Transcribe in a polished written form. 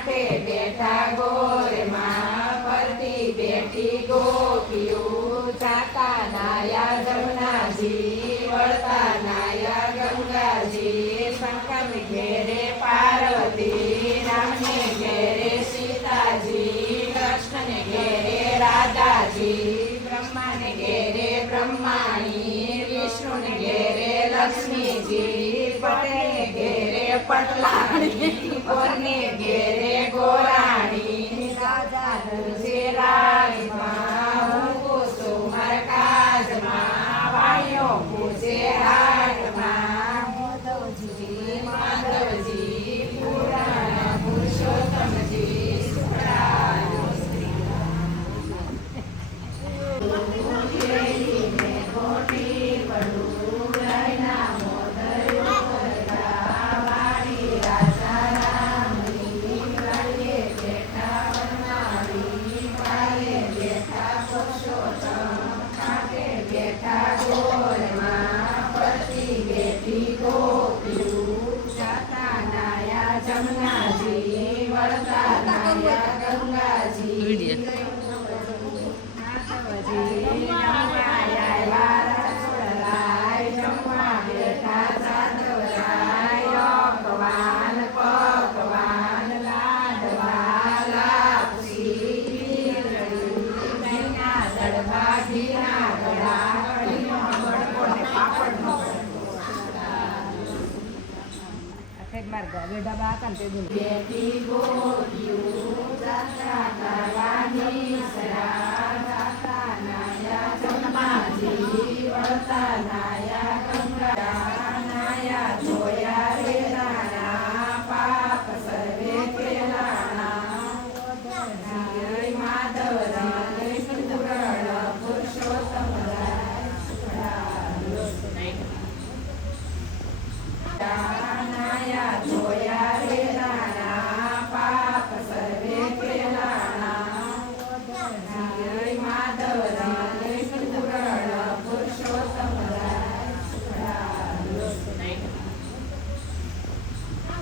કાંઠે બેઠા ગોરમાં ફરતી બેઠી ગોપીઓ જાતા નાયા જમનાજી વળતા નાયા ગંગાજી શંકર ઘેરે પાર્વતી રામને ઘેરે સીતાજી કૃષ્ણને ઘેરે રાધાજી બ્રહ્માને ઘેરે બ્રહ્માણી વિષ્ણુને ઘેરે લક્ષ્મીજી પટેલને ઘેરે પટલાણી ગોરને ઘેરે ગોરાણી રાજા ધરશે રાજમાં હું કુસુમર કાજમાં વાણીઓ પૂછે હાટમાં માધવજી પુરાણ પુરુષોત્તમજી સુખરાજ જમનાજી વળતા નાયા ગંગાજી જમવા બેઠા સાધવરાય પકવાન પકવાન લાડવા લાપસી દહીંના દડવા ઘીના ગળા કઢીનો ગળકો ને પાપડનો બેઠી ગોપીઓ જાત્રા કરવાની સરા જાતા નાયા જમનાજી વળતા નાયા